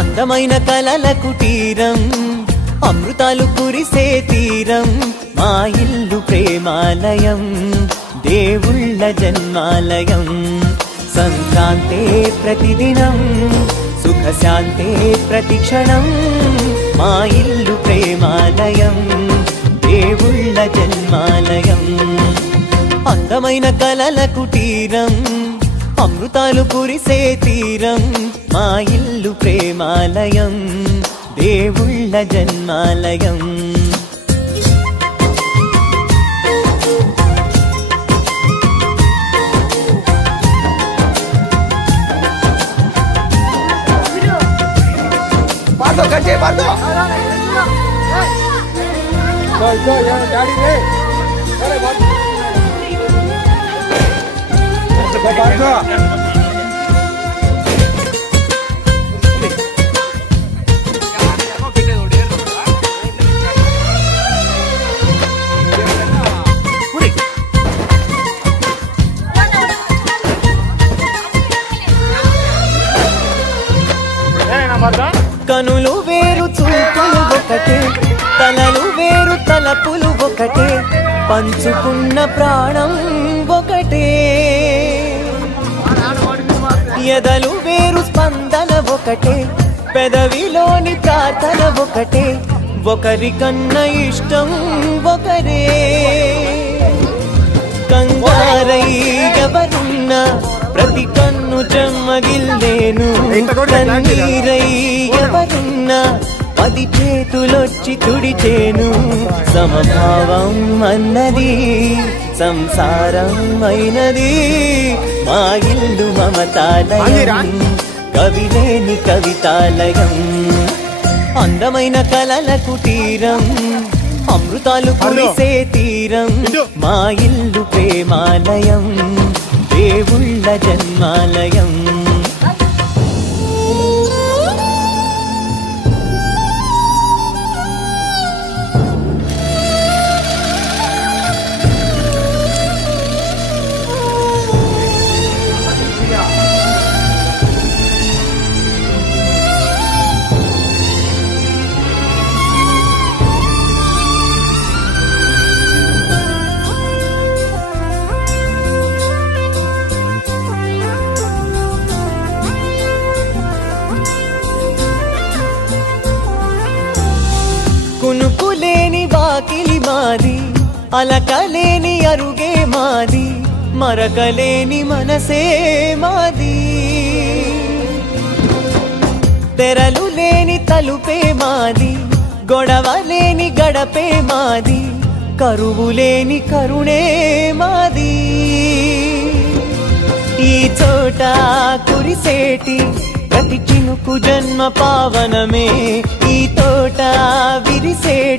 అందమైన కలల కుటీరం అమృతాలు కురిసే తీరం మా ఇల్లు ప్రేమాలయం దేవుళ్ళ జన్మాలయం సంక్రాంతే ప్రతిదినం సుఖశాంతే ప్రతిక్షణం మా ఇల్లు ప్రేమాలయం దేవుళ్ళ జన్మాలయం అందమైన కలల కుటీరం అమృతాలు కురిసే తీరం మా ఇల్లు ప్రేమాలయం దేవుళ్ళ జన్మాలయం కనులు వేరు చూపులు ఒకటే తలలు వేరు తలపులు ఒకటే పంచుకున్న ప్రాణం ఒకటే ఎదలు వేరు స్పందన ఒకటే పెదవిలోని ప్రార్థన ఒకటే ఒకరికన్నా ఇష్టం ఒకరే కంగారై ఎవరున్నా ప్రతి కన్ను చెమ్మగిల్లేను కన్నీరై ఎవరున్నా 10 చేతులొచ్చి తుడిచేను సమభావం అన్నది సంసారం అయినది మా ఇల్లు మమతాలయం కవిలేని కవితాలయం అందమైన కలల కుటీరం అమృతాలు కురిసే తీరం మా ఇల్లు ప్రేమాలయం దేవుళ్ళ జన్మాలయం కునుకులేని వాకిలి మాది అలకలేని అరుగే మాది మరకలేని మనసే మాది తెరలు లేని తలుపే మాది గొడవలేని గడపే మాది కరువులేని కరుణే మాది ఈ చోట కురిసేటి ప్రతి చినుకు జన్మ పావనమే ఈ తోట విరిసేటి